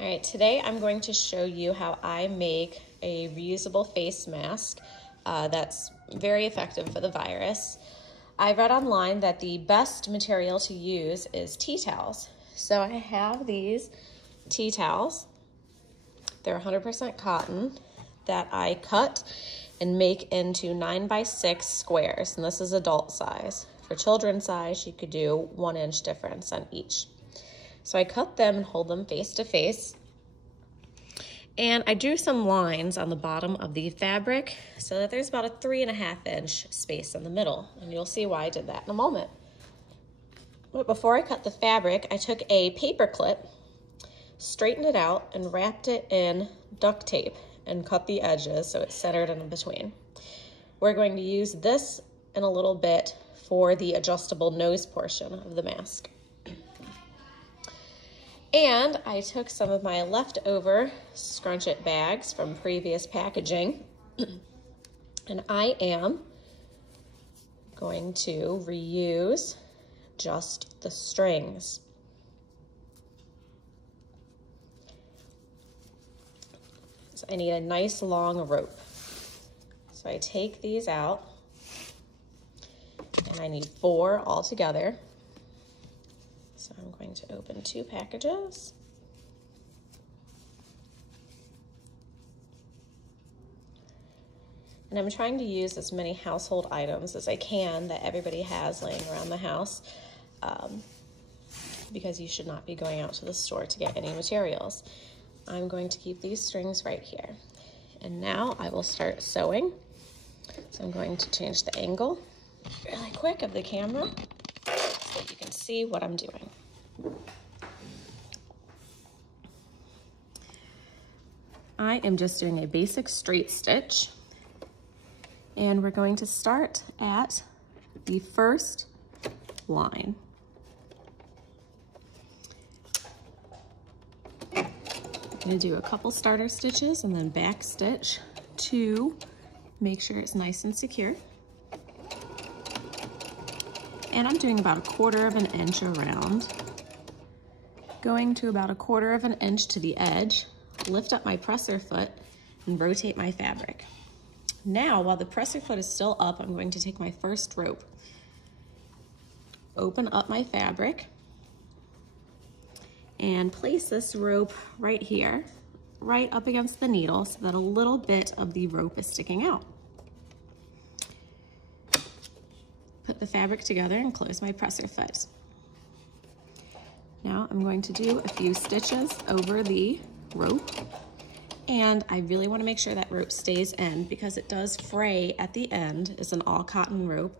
All right, today I'm going to show you how I make a reusable face mask that's very effective for the virus. I read online that the best material to use is tea towels. So I have these tea towels. They're 100% cotton that I cut and make into 9x6 squares, and this is adult size. For children's size, you could do 1 inch difference on each. So I cut them and hold them face to face. And I drew some lines on the bottom of the fabric so that there's about a 3.5 inch space in the middle. And you'll see why I did that in a moment. But before I cut the fabric, I took a paper clip, straightened it out, and wrapped it in duct tape and cut the edges so it's centered in between. We're going to use this in a little bit for the adjustable nose portion of the mask. And I took some of my leftover Scrunch It bags from previous packaging, and I am going to reuse just the strings. So I need a nice long rope. So I take these out, and I need 4 altogether. So I'm going to open 2 packages. And I'm trying to use as many household items as I can that everybody has laying around the house, because you should not be going out to the store to get any materials. I'm going to keep these strings right here. And now I will start sewing. So I'm going to change the angle really quick of the camera so that you can see what I'm doing. I am just doing a basic straight stitch, and we're going to start at the first line. I'm going to do a couple starter stitches and then back stitch to make sure it's nice and secure. And I'm doing about 1/4 inch around, going to about 1/4 inch to the edge, lift up my presser foot and rotate my fabric. Now, while the presser foot is still up, I'm going to take my first rope, open up my fabric, and place this rope right here, right up against the needle so that a little bit of the rope is sticking out. Put the fabric together and close my presser foot. Now I'm going to do a few stitches over the rope, and I really want to make sure that rope stays in because it does fray at the end. It's an all cotton rope,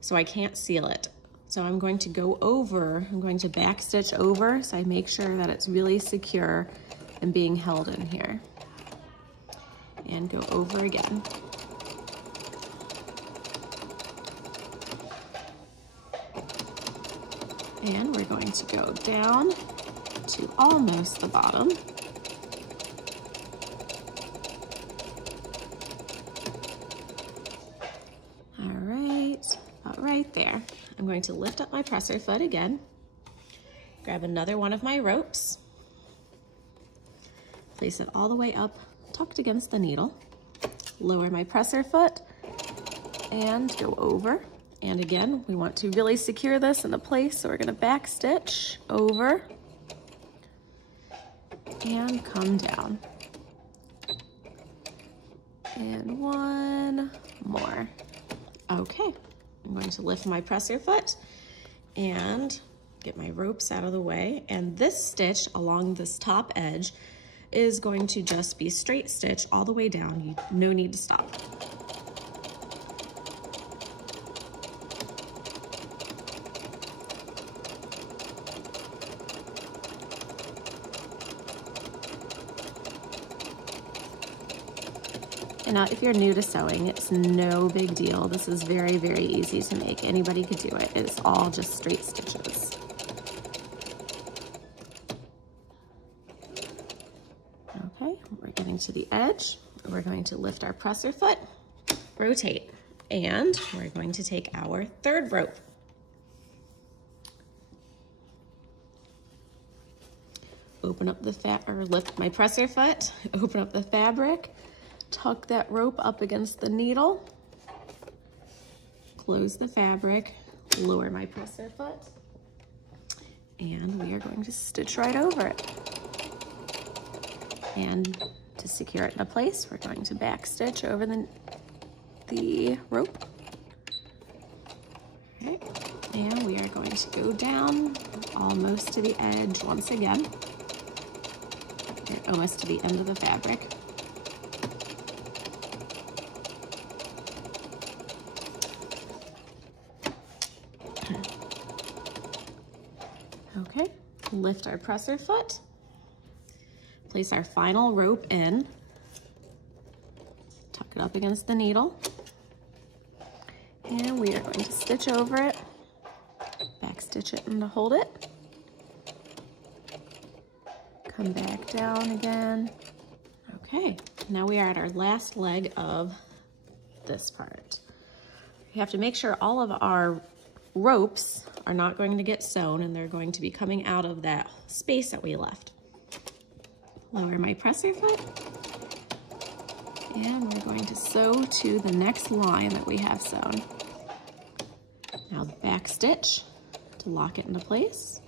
so I can't seal it. So I'm going to go over, I'm going to back stitch over so I make sure that it's really secure and being held in here. And go over again. And we're going to go down to almost the bottom. All right, about right there. I'm going to lift up my presser foot again, grab another one of my ropes, place it all the way up, tucked against the needle, lower my presser foot, and go over. And again, we want to really secure this into place, so we're gonna back stitch over and come down. And one more. Okay, I'm going to lift my presser foot and get my ropes out of the way. And this stitch along this top edge is going to just be straight stitch all the way down. No need to stop. And now, if you're new to sewing, it's no big deal. This is very, very easy to make. Anybody could do it. It's all just straight stitches. Okay, we're getting to the edge. We're going to lift our presser foot, rotate, and we're going to take our third rope. open up the or lift my presser foot, open up the fabric, tuck that rope up against the needle, close the fabric, lower my presser foot, and we are going to stitch right over it. And to secure it in place, we're going to back stitch over the rope. Okay. And we are going to go down almost to the edge once again. Get almost to the end of the fabric. Okay, lift our presser foot, place our final rope in, tuck it up against the needle, and we are going to stitch over it, back stitch it and hold it, come back down again. Okay, now we are at our last leg of this part. You have to make sure all of our ropes are not going to get sewn and they're going to be coming out of that space that we left. Lower my presser foot, and we're going to sew to the next line that we have sewn. Now back stitch to lock it into place.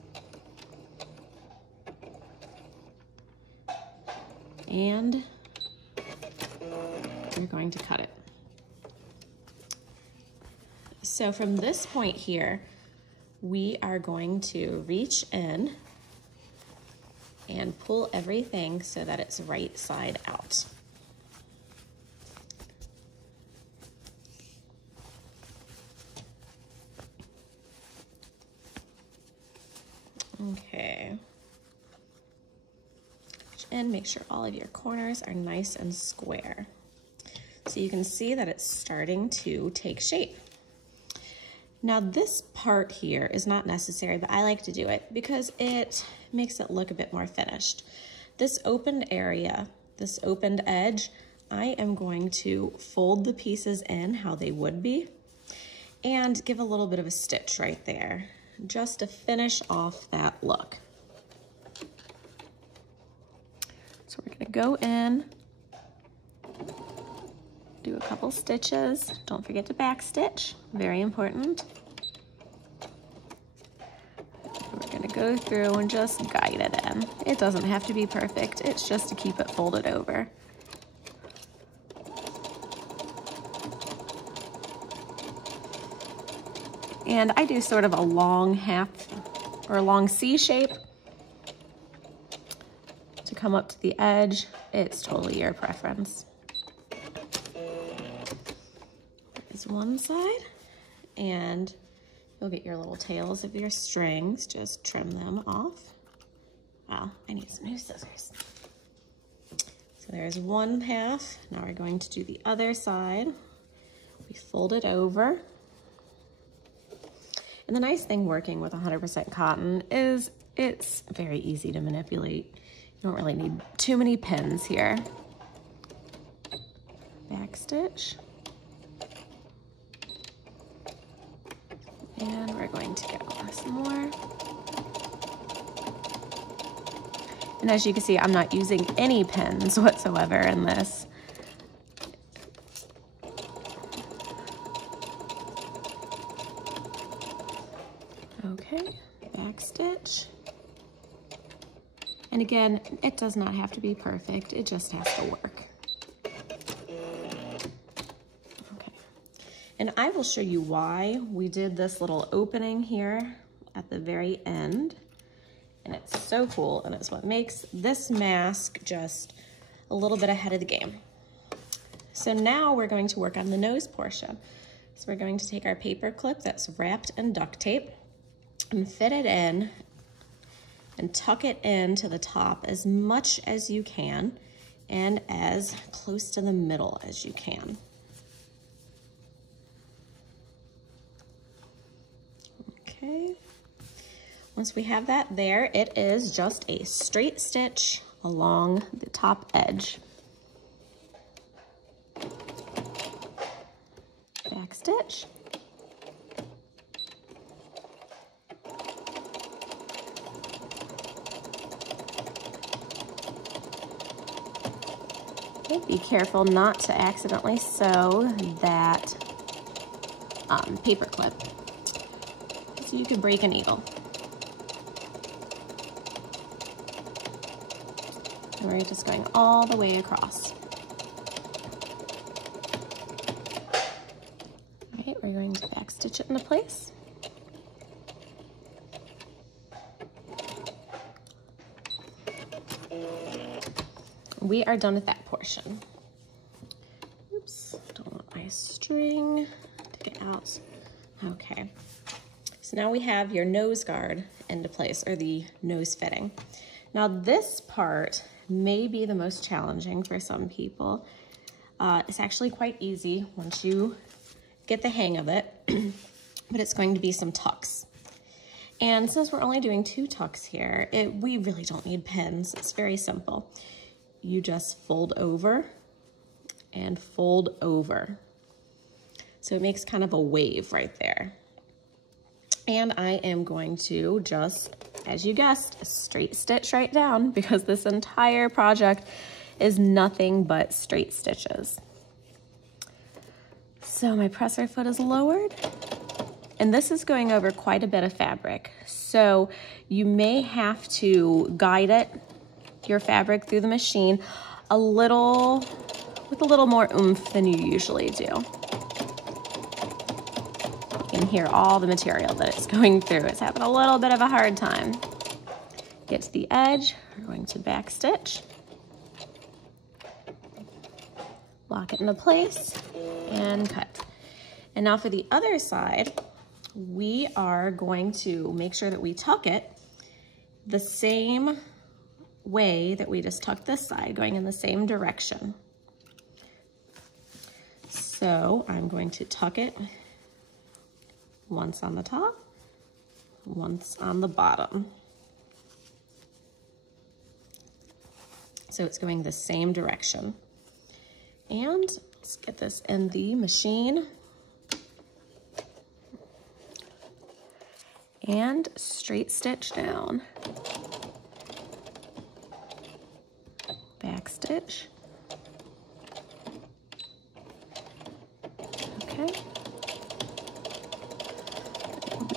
And we're going to cut it. So from this point here, we are going to reach in and pull everything so that it's right side out. Okay. And make sure all of your corners are nice and square. So you can see that it's starting to take shape. Now this part here is not necessary, but I like to do it because it makes it look a bit more finished. This opened area, this opened edge, I am going to fold the pieces in how they would be and give a little bit of a stitch right there, just to finish off that look. So we're gonna go in, do a couple stitches. Don't forget to back stitch, very important. We're gonna go through and just guide it in. It doesn't have to be perfect, it's just to keep it folded over. And I do sort of a long half or a long C shape to come up to the edge. It's totally your preference. There's one side, and you'll get your little tails of your strings. Just trim them off. Wow, I need some new scissors. So there's one half. Now we're going to do the other side. We fold it over. And the nice thing working with 100% cotton is it's very easy to manipulate. You don't really need too many pins here. Back stitch. And we're going to go some more. And as you can see, I'm not using any pins whatsoever in this. Okay, back stitch. And again, it does not have to be perfect, it just has to work. Okay, and I will show you why we did this little opening here at the very end. And it's so cool, and it's what makes this mask just a little bit ahead of the game. So now we're going to work on the nose portion. So we're going to take our paper clip that's wrapped in duct tape and fit it in and tuck it into the top as much as you can and as close to the middle as you can. Okay. Once we have that there, it is just a straight stitch along the top edge. Back stitch. Okay, be careful not to accidentally sew that paper clip, so you could break a needle. And we're just going all the way across. All right, we're going to back stitch it into place. We are done with that portion. Oops, don't want my string to get out. Okay, so now we have your nose guard into place, or the nose fitting. Now this part may be the most challenging for some people. It's actually quite easy once you get the hang of it, but it's going to be some tucks. And since we're only doing 2 tucks here, we really don't need pins. It's very simple. You just fold over and fold over. So it makes kind of a wave right there. And I am going to just, as you guessed, straight stitch right down, because this entire project is nothing but straight stitches. So my presser foot is lowered, and this is going over quite a bit of fabric. So you may have to guide it, your fabric, through the machine with a little more oomph than you usually do. You can hear all the material that it's going through. It's having a little bit of a hard time. Get to the edge, we're going to back stitch. Lock it into place and cut. And now for the other side, we are going to make sure that we tuck it the same way that we just tucked this side, going in the same direction. So I'm going to tuck it once on the top, once on the bottom. So it's going the same direction. And let's get this in the machine. And straight stitch down. Back stitch. Okay.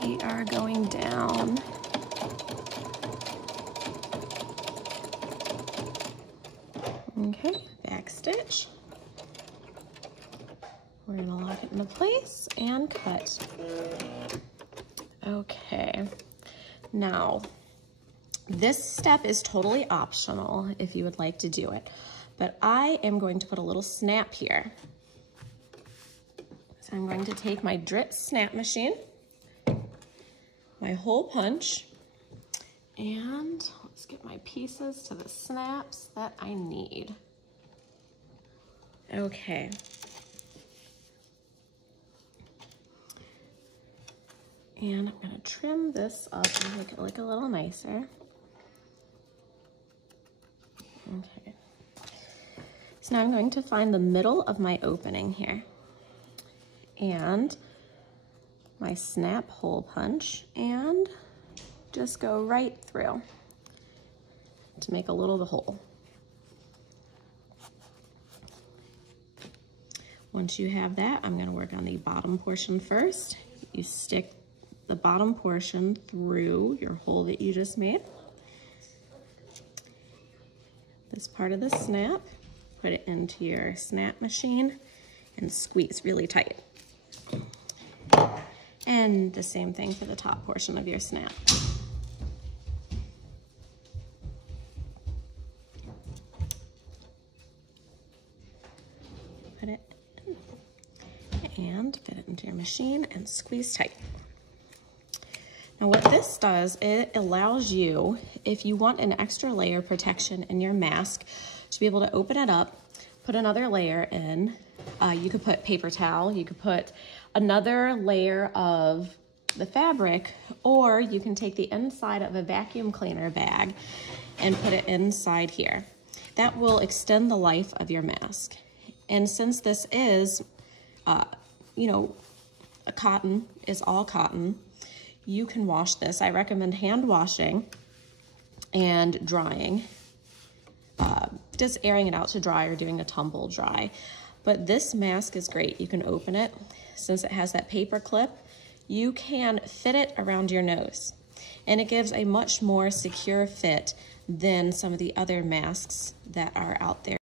We are going down. Okay, back stitch. We're gonna lock it into place and cut. Okay, now this step is totally optional if you would like to do it, but I am going to put a little snap here. So I'm going to take my Drit snap machine, my hole punch, and let's get my pieces to the snaps that I need. Okay. And I'm gonna trim this up and make it look a little nicer. Okay. So now I'm going to find the middle of my opening here and my snap hole punch and just go right through to make a little hole. Once you have that, I'm gonna work on the bottom portion first. You stick the bottom portion through your hole that you just made. This part of the snap, put it into your snap machine and squeeze really tight. And the same thing for the top portion of your snap. Put it in and fit it into your machine and squeeze tight. Now what this does, it allows you, if you want an extra layer of protection in your mask, to be able to open it up, put another layer in. You could put paper towel, you could put another layer of the fabric, or you can take the inside of a vacuum cleaner bag and put it inside here. That will extend the life of your mask. And since this is, you know, a cotton, is all cotton, you can wash this. I recommend hand washing and drying just airing it out to dry or doing a tumble dry. But this mask is great. You can open it. Since it has that paper clip, you can fit it around your nose. And it gives a much more secure fit than some of the other masks that are out there.